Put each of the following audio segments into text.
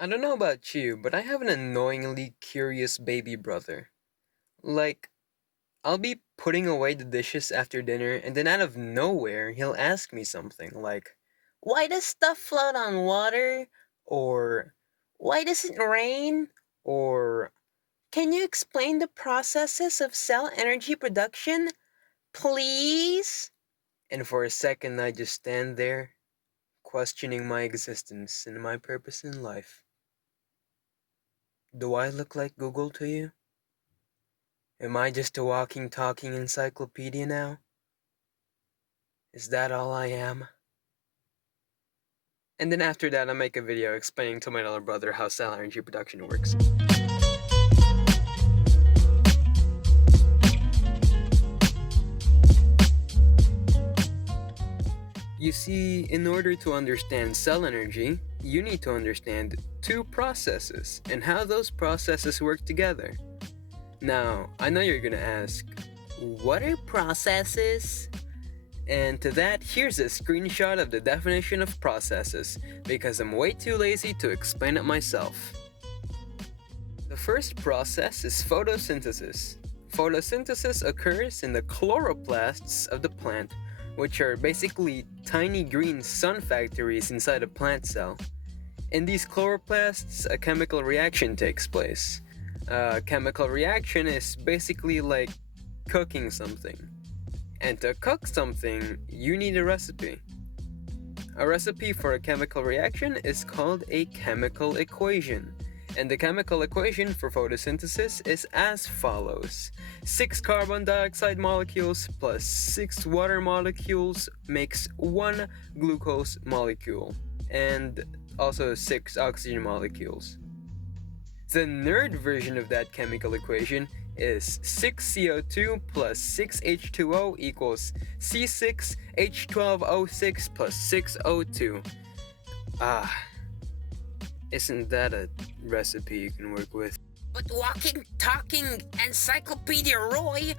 I don't know about you, but I have an annoyingly curious baby brother. Like, I'll be putting away the dishes after dinner, and then out of nowhere, he'll ask me something like, "Why does stuff float on water?" Or, "Why does it rain?" Or, "Can you explain the processes of cell energy production? Please?" And for a second, I just stand there, questioning my existence and my purpose in life. Do I look like Google to you? Am I just a walking, talking encyclopedia now? Is that all I am? And then after that, I make a video explaining to my little brother how cell energy production works. You see, in order to understand cell energy, you need to understand two processes and how those processes work together. Now, I know you're gonna ask, what are processes? And to that, here's a screenshot of the definition of processes, because I'm way too lazy to explain it myself. The first process is photosynthesis. Photosynthesis occurs in the chloroplasts of the plant, which are basically tiny green sun factories inside a plant cell. In these chloroplasts, a chemical reaction takes place. A chemical reaction is basically like cooking something. And to cook something, you need a recipe. A recipe for a chemical reaction is called a chemical equation. And the chemical equation for photosynthesis is as follows: 6 carbon dioxide molecules plus 6 water molecules makes 1 glucose molecule, and also 6 oxygen molecules. The nerd version of that chemical equation is 6CO2 plus 6H2O equals C6H12O6 plus 6O2. Ah, isn't that a recipe you can work with? But walking, talking encyclopedia Roy,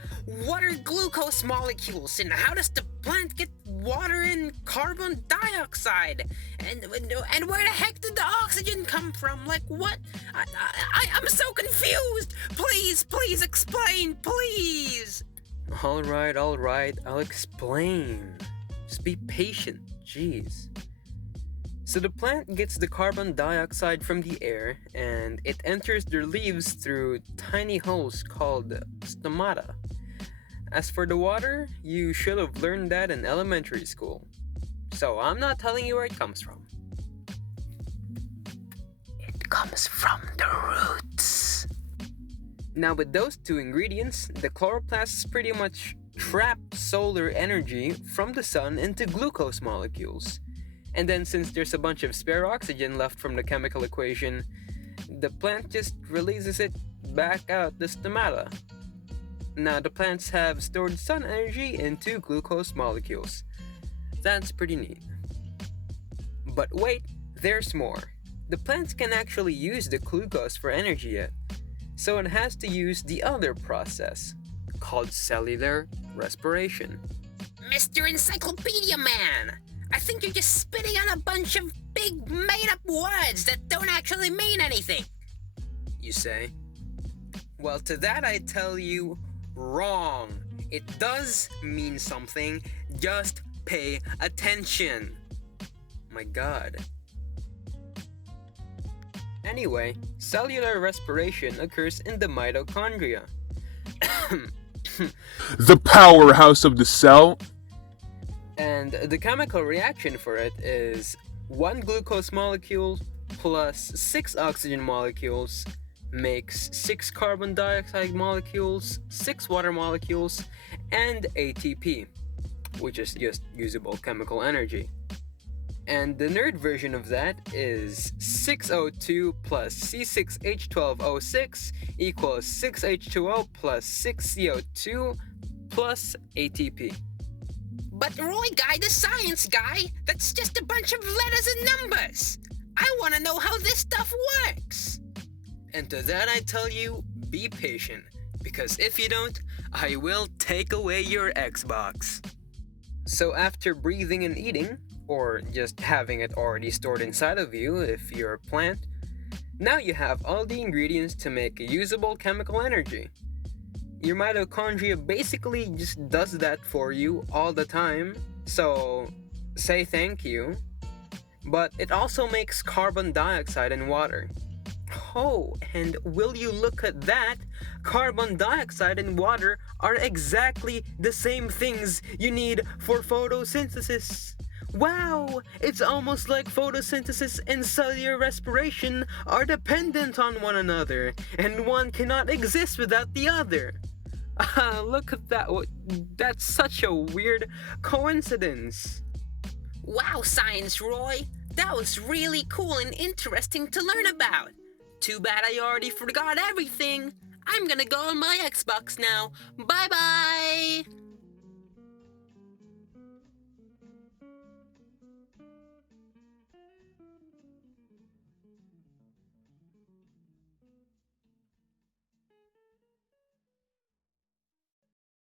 what are glucose molecules and how does the plant get water and carbon dioxide? And where the heck did the oxygen come from? Like what? I'm so confused. Please explain, please. Alright, I'll explain. Just be patient, jeez. So the plant gets the carbon dioxide from the air and it enters their leaves through tiny holes called stomata. As for the water, you should have learned that in elementary school. So I'm not telling you where it comes from. It comes from the roots. Now, with those two ingredients, the chloroplasts pretty much trap solar energy from the sun into glucose molecules. And then, since there's a bunch of spare oxygen left from the chemical equation, the plant just releases it back out the stomata. Now, the plants have stored sun energy into glucose molecules. That's pretty neat. But wait, there's more. The plants can actually use the glucose for energy yet, so it has to use the other process, called cellular respiration. Mr. Encyclopedia Man, I think you're just spitting out a bunch of big made-up words that don't actually mean anything. You say? Well, to that I tell you, wrong. It does mean something, just pay attention. My god. Anyway, cellular respiration occurs in the mitochondria. The powerhouse of the cell. And the chemical reaction for it is 1 glucose molecule plus 6 oxygen molecules makes 6 carbon dioxide molecules, 6 water molecules, and ATP, which is just usable chemical energy. And the nerd version of that is 6O2 plus C6H12O6 equals 6H2O plus 6CO2 plus ATP. But Roy Guy, the science guy, that's just a bunch of letters and numbers. I want to know how this stuff works. And to that I tell you, be patient, because if you don't, I will take away your Xbox. So after breathing and eating, or just having it already stored inside of you if you're a plant, Now you have all the ingredients to make usable chemical energy. Your mitochondria basically just does that for you all the time, so say thank you. But it also makes carbon dioxide and water. Oh, and will you look at that? Carbon dioxide and water are exactly the same things you need for photosynthesis. Wow! It's almost like photosynthesis and cellular respiration are dependent on one another, and one cannot exist without the other. Ah, look at that. That's such a weird coincidence. Wow, Science Roy! That was really cool and interesting to learn about. Too bad I already forgot everything. I'm gonna go on my Xbox now. Bye bye!